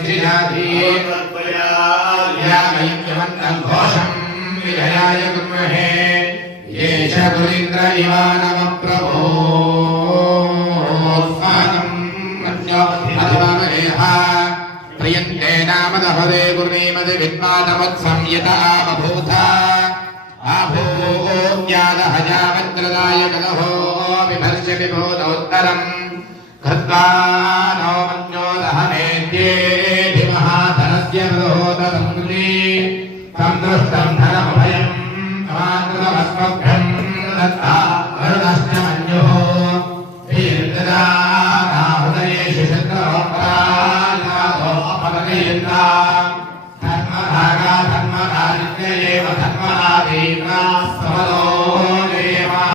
युधये संसिधाति यामय्यवन्तं घोषं विजयाय कुर्महे येष गुरीन्द्र इवानवप्रभो स्वानं मन्यो अधममनेह प्रियन्ते नामदहरे गुरुणीमदि विद्मानवत्संयत आवभूत आभूज्ञादहजामन्त्रदाय कलहो बिभर्ष्य विभूतोत्तरम् कृत्वा नो సంస్కృతి సందృష్టం ధనమభయం సమాకృతమస్మభ్యం వరుణశ్చ మన్యో వీర్దదాహృదయేషు శత్రుపదయన్న ధర్మభాగా ధర్మధారిణ్యేవ ధర్మనాదీనా సమలో